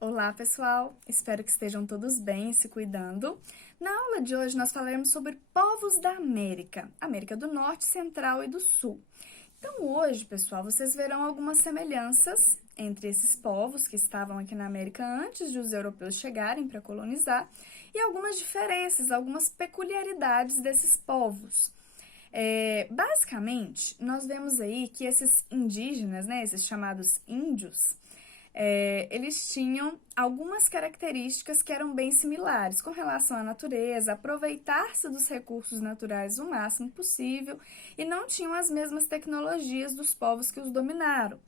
Olá, pessoal! Espero que estejam todos bem e se cuidando. Na aula de hoje, nós falaremos sobre povos da América do Norte, Central e do Sul. Então, hoje, pessoal, vocês verão algumas semelhanças entre esses povos que estavam aqui na América antes de os europeus chegarem para colonizar e algumas diferenças, algumas peculiaridades desses povos. Basicamente, nós vemos aí que esses indígenas, esses chamados índios, eles tinham algumas características que eram bem similares com relação à natureza, aproveitar-se dos recursos naturais o máximo possível e não tinham as mesmas tecnologias dos povos que os dominaram.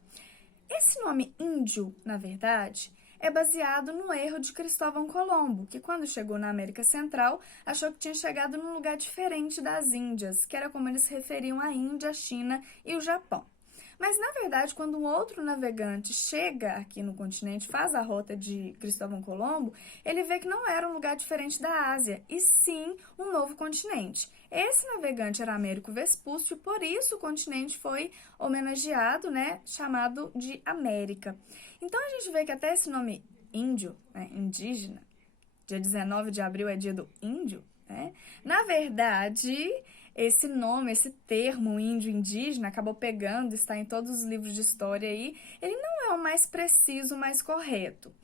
Esse nome índio, na verdade, é baseado no erro de Cristóvão Colombo, que quando chegou na América Central, achou que tinha chegado num lugar diferente das Índias, que era como eles se referiam à Índia, a China e o Japão. Mas, na verdade, quando um outro navegante chega aqui no continente, faz a rota de Cristóvão Colombo, ele vê que não era um lugar diferente da Ásia, e sim um novo continente. Esse navegante era Américo Vespúcio, por isso o continente foi homenageado, chamado de América. Então, a gente vê que até esse nome índio, indígena, dia 19 de abril é dia do índio, na verdade, esse nome, esse termo índio indígena acabou pegando, está em todos os livros de história aí, ele não é o mais preciso, o mais correto.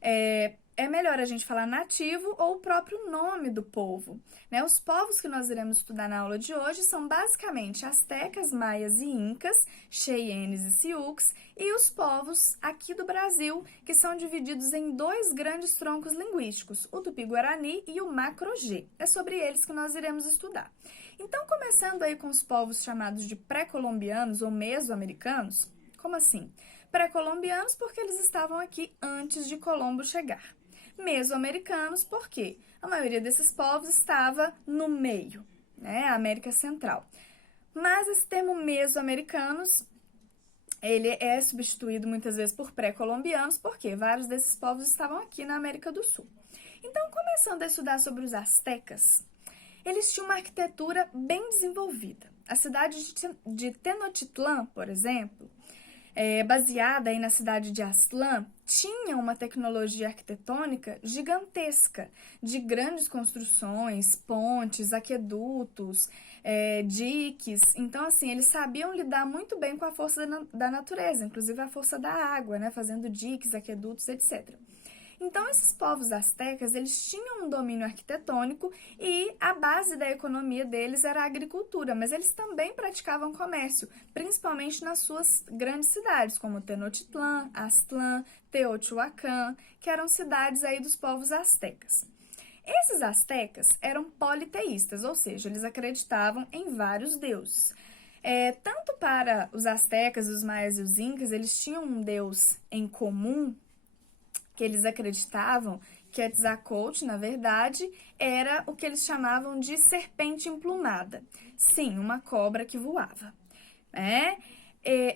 É melhor a gente falar nativo ou o próprio nome do povo. Os povos que nós iremos estudar na aula de hoje são basicamente astecas, maias e incas, cheyennes e siux, e os povos aqui do Brasil, que são divididos em dois grandes troncos linguísticos, o Tupi-Guarani e o Macro-G. É sobre eles que nós iremos estudar. Então, começando aí com os povos chamados de pré-colombianos ou mesoamericanos, como assim? Pré-colombianos porque eles estavam aqui antes de Colombo chegar. Mesoamericanos porque a maioria desses povos estava no meio, a América Central. Mas esse termo mesoamericanos, ele é substituído muitas vezes por pré-colombianos porque vários desses povos estavam aqui na América do Sul. Então, começando a estudar sobre os astecas, eles tinham uma arquitetura bem desenvolvida. A cidade de Tenochtitlan, por exemplo, baseada aí na cidade de Aztlán, tinha uma tecnologia arquitetônica gigantesca, de grandes construções, pontes, aquedutos, diques. Então, assim, eles sabiam lidar muito bem com a força da natureza, inclusive a força da água, fazendo diques, aquedutos, etc. Então, esses povos astecas, eles tinham um domínio arquitetônico e a base da economia deles era a agricultura, mas eles também praticavam comércio, principalmente nas suas grandes cidades, como Tenochtitlan, Aztlán, Teotihuacan, que eram cidades aí dos povos astecas. Esses astecas eram politeístas, ou seja, eles acreditavam em vários deuses. Tanto para os astecas, os maias e os incas, eles tinham um deus em comum, que eles acreditavam que Quetzalcoatl, na verdade, era o que eles chamavam de serpente emplumada. Sim, uma cobra que voava.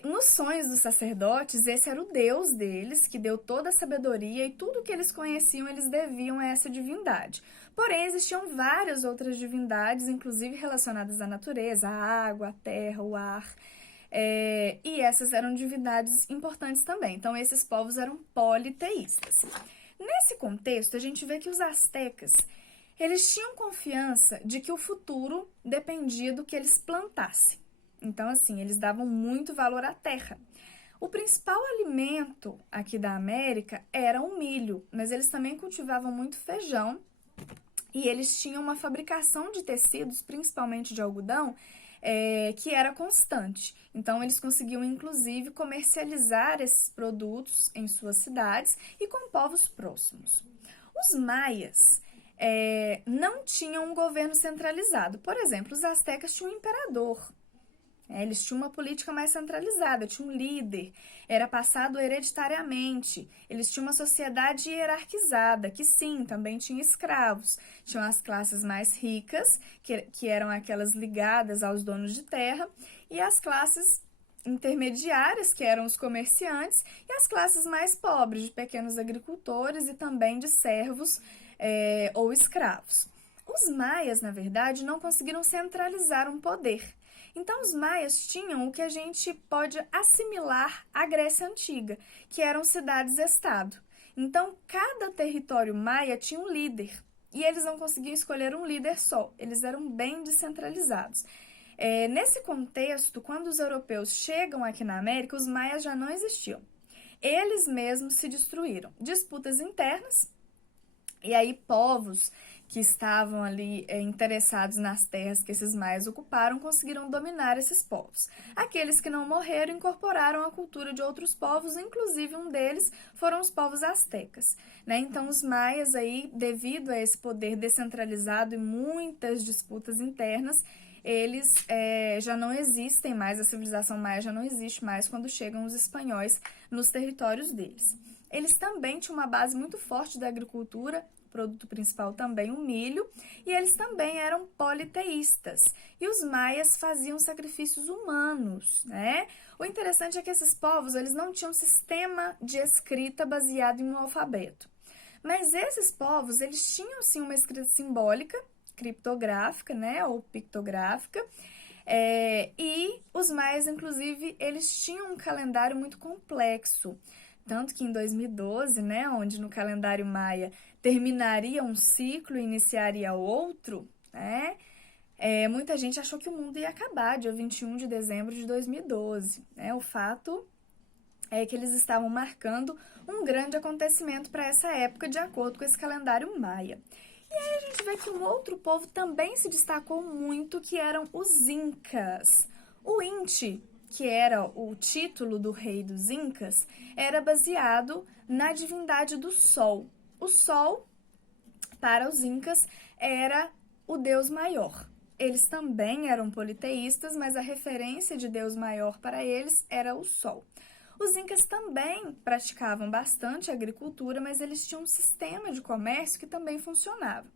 Nos sonhos dos sacerdotes, esse era o deus deles, que deu toda a sabedoria e tudo que eles conheciam, eles deviam a essa divindade. Porém, existiam várias outras divindades, inclusive relacionadas à natureza, à água, à terra, ao ar. E essas eram divindades importantes também. Então, esses povos eram politeístas. Nesse contexto, a gente vê que os astecas, eles tinham confiança de que o futuro dependia do que eles plantassem. Então, assim, eles davam muito valor à terra. O principal alimento aqui da América era o milho, mas eles também cultivavam muito feijão e eles tinham uma fabricação de tecidos, principalmente de algodão, que era constante. Então, eles conseguiam, inclusive, comercializar esses produtos em suas cidades e com povos próximos. Os maias não tinham um governo centralizado. Por exemplo, os astecas tinham um imperador. Eles tinham uma política mais centralizada, tinham um líder, era passado hereditariamente. Eles tinham uma sociedade hierarquizada, que sim, também tinha escravos. Tinham as classes mais ricas, que eram aquelas ligadas aos donos de terra, e as classes intermediárias, que eram os comerciantes, e as classes mais pobres, de pequenos agricultores e também de servos ou escravos. Os maias, na verdade, não conseguiram centralizar um poder. Então, os maias tinham o que a gente pode assimilar à Grécia Antiga, que eram cidades-estado. Então, cada território maia tinha um líder. E eles não conseguiam escolher um líder só, eles eram bem descentralizados. Nesse contexto, quando os europeus chegam aqui na América, os maias já não existiam. Eles mesmos se destruíram. Disputas internas, e aí povos que estavam ali interessados nas terras que esses maias ocuparam conseguiram dominar esses povos. Aqueles que não morreram incorporaram a cultura de outros povos, inclusive um deles foram os povos astecas, né? Então os maias aí, devido a esse poder descentralizado e muitas disputas internas, eles já não existem mais, a civilização maia já não existe mais quando chegam os espanhóis nos territórios deles. Eles também tinham uma base muito forte da agricultura, produto principal também o milho, e eles também eram politeístas. E os maias faziam sacrifícios humanos, né? O interessante é que esses povos, eles não tinham sistema de escrita baseado em um alfabeto. Mas esses povos, eles tinham sim uma escrita simbólica, criptográfica, né, ou pictográfica, e os maias, inclusive, eles tinham um calendário muito complexo. Tanto que em 2012, né, onde no calendário maia terminaria um ciclo e iniciaria outro, né, muita gente achou que o mundo ia acabar dia 21 de dezembro de 2012. Né? O fato é que eles estavam marcando um grande acontecimento para essa época, de acordo com esse calendário maia. E aí a gente vê que um outro povo também se destacou muito, que eram os Incas. O Inti, que era o título do rei dos Incas, era baseado na divindade do Sol. O Sol, para os Incas, era o Deus maior. Eles também eram politeístas, mas a referência de Deus maior para eles era o Sol. Os Incas também praticavam bastante agricultura, mas eles tinham um sistema de comércio que também funcionava.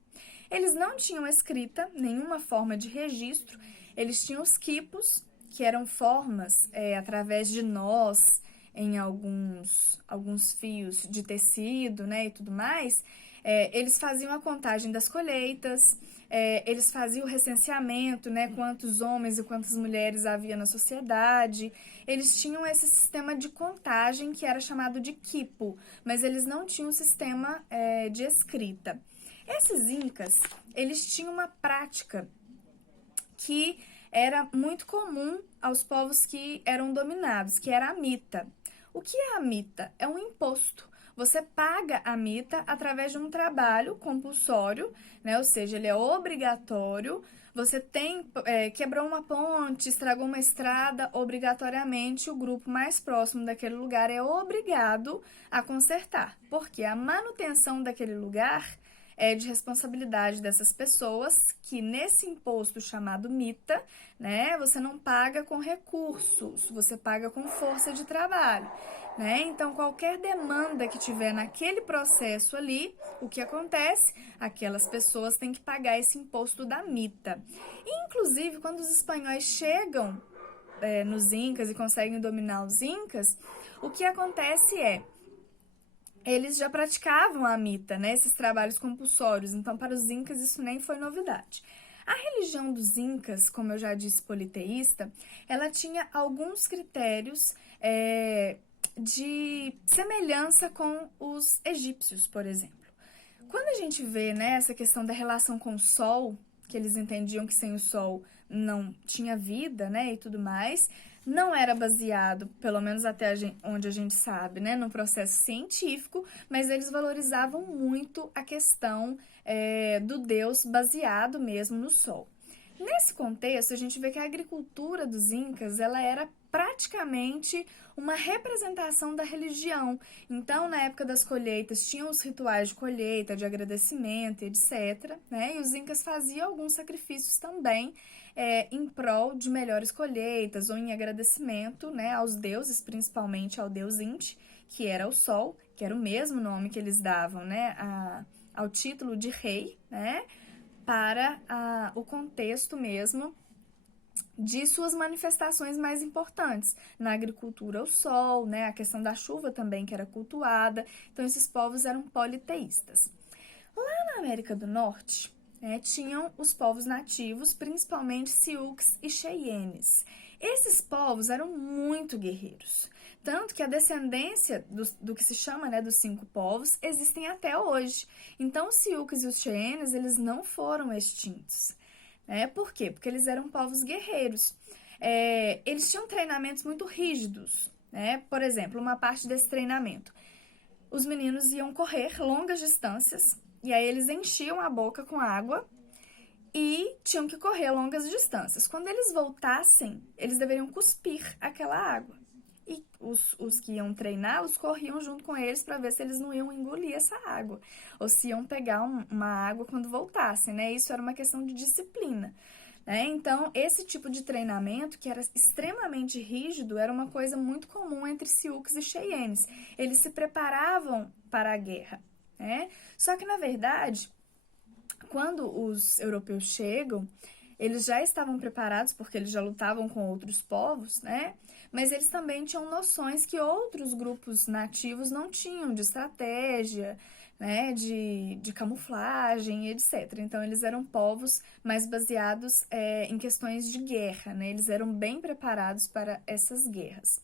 Eles não tinham escrita, nenhuma forma de registro, eles tinham os quipos, que eram formas através de nós em alguns fios de tecido, né, e tudo mais. Eles faziam a contagem das colheitas, eles faziam o recenseamento, né, quantos homens e quantas mulheres havia na sociedade. Eles tinham esse sistema de contagem que era chamado de quipo, mas eles não tinham um sistema de escrita. Esses incas, eles tinham uma prática que era muito comum aos povos que eram dominados, que era a mita. O que é a mita? É um imposto. Você paga a mita através de um trabalho compulsório, né? Ou seja, ele é obrigatório. Você quebrou uma ponte, estragou uma estrada, obrigatoriamente o grupo mais próximo daquele lugar é obrigado a consertar, porque a manutenção daquele lugar é de responsabilidade dessas pessoas, que nesse imposto chamado mita, né, você não paga com recursos, você paga com força de trabalho, né? Então, qualquer demanda que tiver naquele processo ali, o que acontece? Aquelas pessoas têm que pagar esse imposto da mita. E, inclusive, quando os espanhóis chegam nos incas e conseguem dominar os incas, o que acontece eles já praticavam a mita, né, esses trabalhos compulsórios, então para os incas isso nem foi novidade. A religião dos incas, como eu já disse, politeísta, ela tinha alguns critérios de semelhança com os egípcios, por exemplo. Quando a gente vê, né, essa questão da relação com o sol, que eles entendiam que sem o sol não tinha vida, né, e tudo mais, não era baseado, pelo menos até onde a gente sabe, né, no processo científico, mas eles valorizavam muito a questão do Deus baseado mesmo no Sol. Nesse contexto, a gente vê que a agricultura dos Incas, ela era praticamente uma representação da religião. Então, na época das colheitas, tinham os rituais de colheita, de agradecimento, etc., né, e os Incas faziam alguns sacrifícios também, em prol de melhores colheitas ou em agradecimento, né, aos deuses, principalmente ao deus Inti, que era o Sol, que era o mesmo nome que eles davam, né, ao título de rei, né, para o contexto mesmo de suas manifestações mais importantes. Na agricultura, o sol, né, a questão da chuva também, que era cultuada. Então, esses povos eram politeístas. Lá na América do Norte, tinham os povos nativos, principalmente Siux e Cheyennes. Esses povos eram muito guerreiros. Tanto que a descendência do que se chama, né, dos 5 povos, existem até hoje. Então, os Siouxes e os Cheyennes, eles não foram extintos. Por quê? Porque eles eram povos guerreiros. Eles tinham treinamentos muito rígidos. Por exemplo, uma parte desse treinamento. Os meninos iam correr longas distâncias, e aí eles enchiam a boca com água e tinham que correr longas distâncias. Quando eles voltassem, eles deveriam cuspir aquela água. E os que iam treiná-los corriam junto com eles para ver se eles não iam engolir essa água, ou se iam pegar uma água quando voltassem, né? Isso era uma questão de disciplina. Então, esse tipo de treinamento, que era extremamente rígido, era uma coisa muito comum entre Siouxes e Cheyennes. Eles se preparavam para a guerra. Só que, na verdade, quando os europeus chegam, eles já estavam preparados, porque eles já lutavam com outros povos, mas eles também tinham noções que outros grupos nativos não tinham, de estratégia, de camuflagem, etc. Então, eles eram povos mais baseados em questões de guerra, Eles eram bem preparados para essas guerras,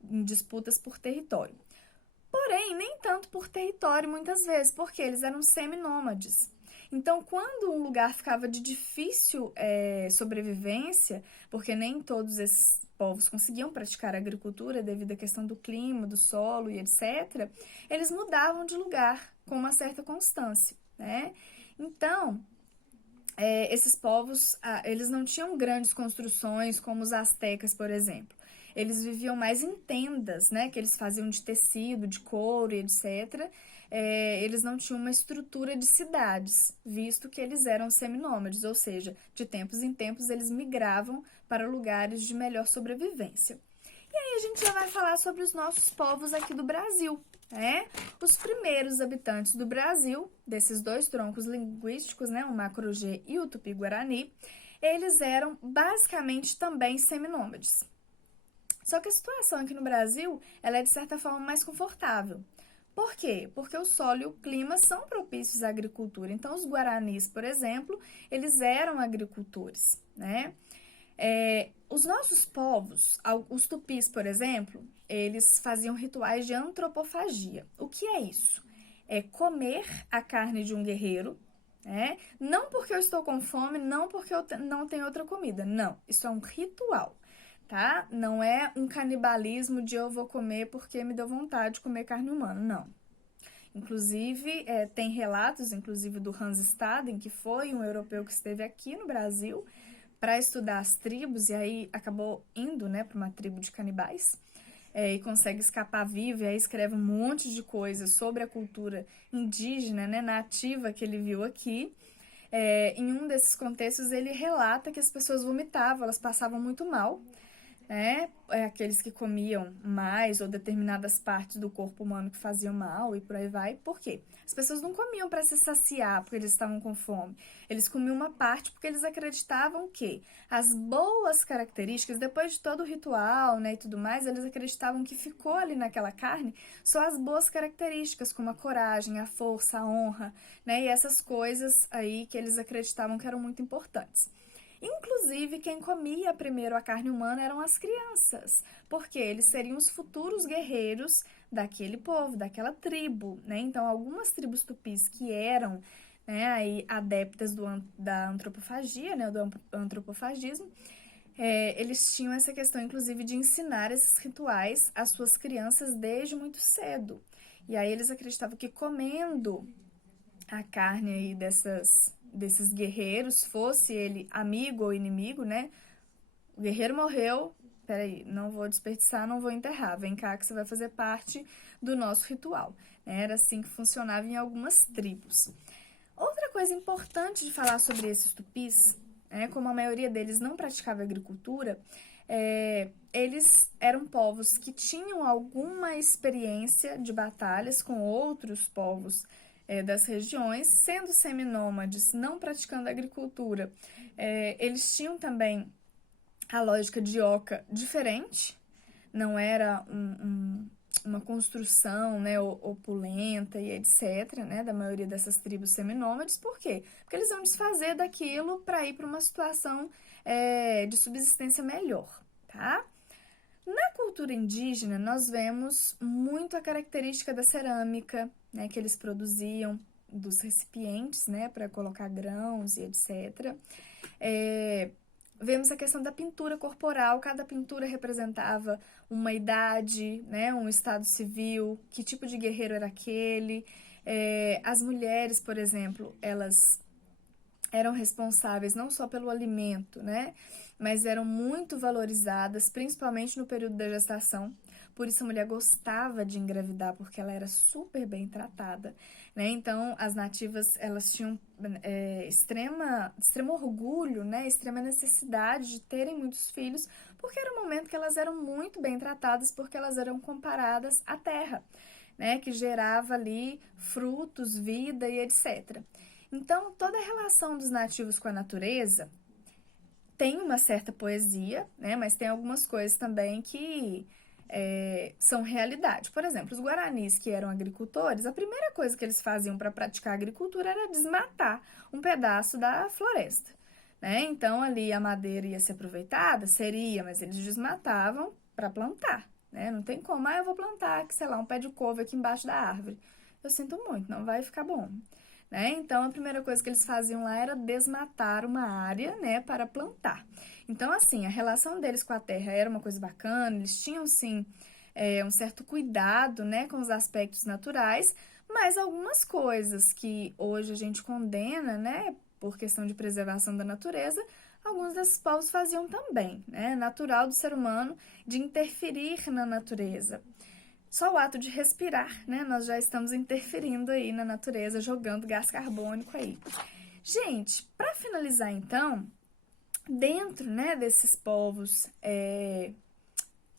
em disputas por território. Porém, nem tanto por território, muitas vezes, porque eles eram seminômades. Então, quando um lugar ficava de difícil sobrevivência, porque nem todos esses povos conseguiam praticar a agricultura devido à questão do clima, do solo e etc., eles mudavam de lugar com uma certa constância, Então, esses povos, eles não tinham grandes construções como os astecas, por exemplo. Eles viviam mais em tendas, que eles faziam de tecido, de couro e etc., eles não tinham uma estrutura de cidades, visto que eles eram seminômades, ou seja, de tempos em tempos eles migravam para lugares de melhor sobrevivência. E aí a gente já vai falar sobre os nossos povos aqui do Brasil, Os primeiros habitantes do Brasil, desses 2 troncos linguísticos, o Macro-G e o Tupi-Guarani, eles eram basicamente também seminômades. Só que a situação aqui no Brasil, ela é de certa forma mais confortável. Por quê? Porque o solo e o clima são propícios à agricultura. Então, os guaranis, por exemplo, eles eram agricultores, Os nossos povos, os tupis, por exemplo, eles faziam rituais de antropofagia. O que é isso? É comer a carne de um guerreiro, Não porque eu estou com fome, não porque eu não tenho outra comida. Não, isso é um ritual. Não é um canibalismo de eu vou comer porque me deu vontade de comer carne humana, não. Inclusive, tem relatos, inclusive do Hans Staden, que foi um europeu que esteve aqui no Brasil para estudar as tribos, e aí acabou indo, para uma tribo de canibais, e consegue escapar vivo, e aí escreve um monte de coisas sobre a cultura indígena, nativa que ele viu aqui. Em um desses contextos, ele relata que as pessoas vomitavam, elas passavam muito mal, aqueles que comiam mais ou determinadas partes do corpo humano que faziam mal e por aí vai. Por quê? As pessoas não comiam para se saciar porque eles estavam com fome. Eles comiam uma parte porque eles acreditavam que as boas características, depois de todo o ritual, e tudo mais, eles acreditavam que ficou ali naquela carne só as boas características, como a coragem, a força, a honra, e essas coisas aí que eles acreditavam que eram muito importantes. Inclusive, quem comia primeiro a carne humana eram as crianças, porque eles seriam os futuros guerreiros daquele povo, daquela tribo, Então, algumas tribos tupis que eram aí adeptas da antropofagia, do antropofagismo, eles tinham essa questão, inclusive, de ensinar esses rituais às suas crianças desde muito cedo. E aí eles acreditavam que comendo a carne aí desses guerreiros, fosse ele amigo ou inimigo, O guerreiro morreu, peraí, não vou desperdiçar, não vou enterrar, vem cá que você vai fazer parte do nosso ritual. Era assim que funcionava em algumas tribos. Outra coisa importante de falar sobre esses tupis, como a maioria deles não praticava agricultura, eles eram povos que tinham alguma experiência de batalhas com outros povos das regiões, sendo seminômades, não praticando agricultura. Eles tinham também a lógica de oca diferente, não era uma construção opulenta e etc., da maioria dessas tribos seminômades. Por quê? Porque eles vão desfazer daquilo para ir para uma situação de subsistência melhor, Na cultura indígena, nós vemos muito a característica da cerâmica, né, que eles produziam, dos recipientes, né, para colocar grãos e etc. Vemos a questão da pintura corporal, cada pintura representava uma idade, né, um estado civil, que tipo de guerreiro era aquele. As mulheres, por exemplo, elas eram responsáveis não só pelo alimento, né, mas eram muito valorizadas, principalmente no período da gestação. Por isso a mulher gostava de engravidar, porque ela era super bem tratada, né? Então as nativas elas tinham extremo orgulho, né? Extrema necessidade de terem muitos filhos, porque era um momento que elas eram muito bem tratadas, porque elas eram comparadas à terra, né? Que gerava ali frutos, vida e etc. Então toda a relação dos nativos com a natureza tem uma certa poesia, né? Mas tem algumas coisas também que são realidade. Por exemplo, os guaranis, que eram agricultores, a primeira coisa que eles faziam para praticar a agricultura era desmatar um pedaço da floresta, né? Então, ali a madeira ia ser aproveitada? Seria, mas eles desmatavam para plantar, né? Não tem como, eu vou plantar, sei lá, um pé de couve aqui embaixo da árvore. Eu sinto muito, não vai ficar bom. Né? Então, a primeira coisa que eles faziam lá era desmatar uma área, né, para plantar. Então, assim, a relação deles com a terra era uma coisa bacana, eles tinham, sim, um certo cuidado, né, com os aspectos naturais, mas algumas coisas que hoje a gente condena, né, por questão de preservação da natureza, alguns desses povos faziam também, né, natural do ser humano de interferir na natureza. Só o ato de respirar, né? Nós já estamos interferindo aí na natureza, jogando gás carbônico aí. Gente, para finalizar então, dentro, né, desses povos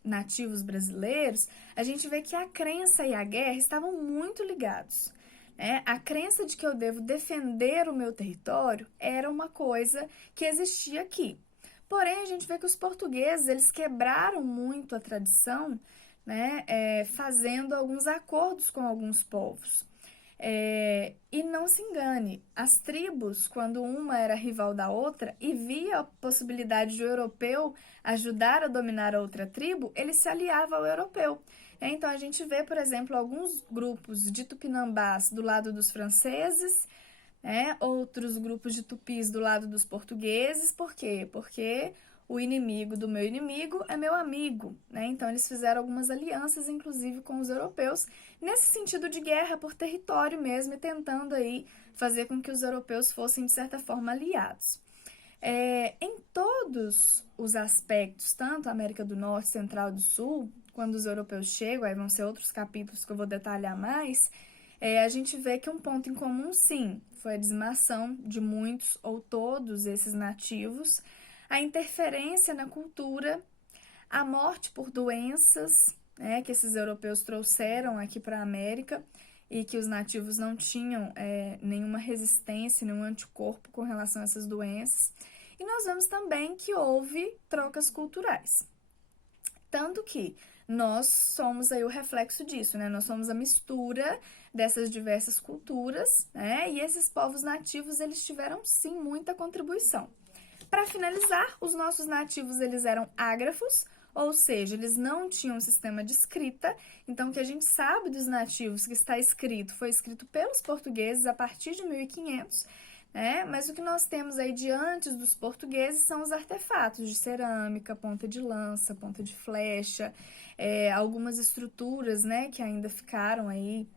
nativos brasileiros, a gente vê que a crença e a guerra estavam muito ligados. Né? A crença de que eu devo defender o meu território era uma coisa que existia aqui. Porém, a gente vê que os portugueses, eles quebraram muito a tradição, né, fazendo alguns acordos com alguns povos. E não se engane, as tribos, quando uma era rival da outra e via a possibilidade de o europeu ajudar a dominar a outra tribo, ele se aliava ao europeu. Então a gente vê, por exemplo, alguns grupos de tupinambás do lado dos franceses, outros grupos de tupis do lado dos portugueses. Por quê? Porque o inimigo do meu inimigo é meu amigo, né? Então eles fizeram algumas alianças, inclusive com os europeus, nesse sentido de guerra por território mesmo, e tentando aí fazer com que os europeus fossem, de certa forma, aliados. Em todos os aspectos, tanto a América do Norte, Central e do Sul, quando os europeus chegam, aí vão ser outros capítulos que eu vou detalhar mais, a gente vê que um ponto em comum, sim, foi a dizimação de muitos ou todos esses nativos, a interferência na cultura, a morte por doenças, né, que esses europeus trouxeram aqui para a América e que os nativos não tinham nenhuma resistência, nenhum anticorpo com relação a essas doenças. E nós vemos também que houve trocas culturais. Tanto que nós somos aí o reflexo disso, né? Nós somos a mistura dessas diversas culturas, né? E esses povos nativos, eles tiveram, sim, muita contribuição. Para finalizar, os nossos nativos, eles eram ágrafos, ou seja, eles não tinham um sistema de escrita. Então, o que a gente sabe dos nativos que está escrito foi escrito pelos portugueses a partir de 1500, né? Mas o que nós temos aí de antes dos portugueses são os artefatos de cerâmica, ponta de lança, ponta de flecha, algumas estruturas, né, que ainda ficaram aí.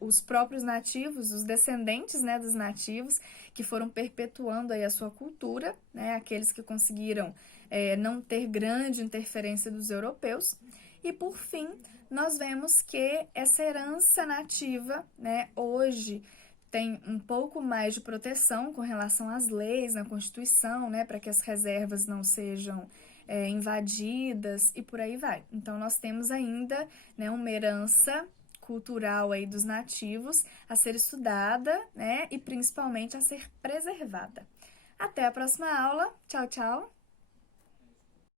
Os próprios nativos, os descendentes, né, dos nativos, que foram perpetuando aí a sua cultura, né, aqueles que conseguiram não ter grande interferência dos europeus. E, por fim, nós vemos que essa herança nativa, né, hoje tem um pouco mais de proteção com relação às leis na Constituição, né, para que as reservas não sejam invadidas e por aí vai. Então, nós temos ainda, né, uma herança cultural aí dos nativos a ser estudada, né, e principalmente a ser preservada. Até a próxima aula. Tchau, tchau!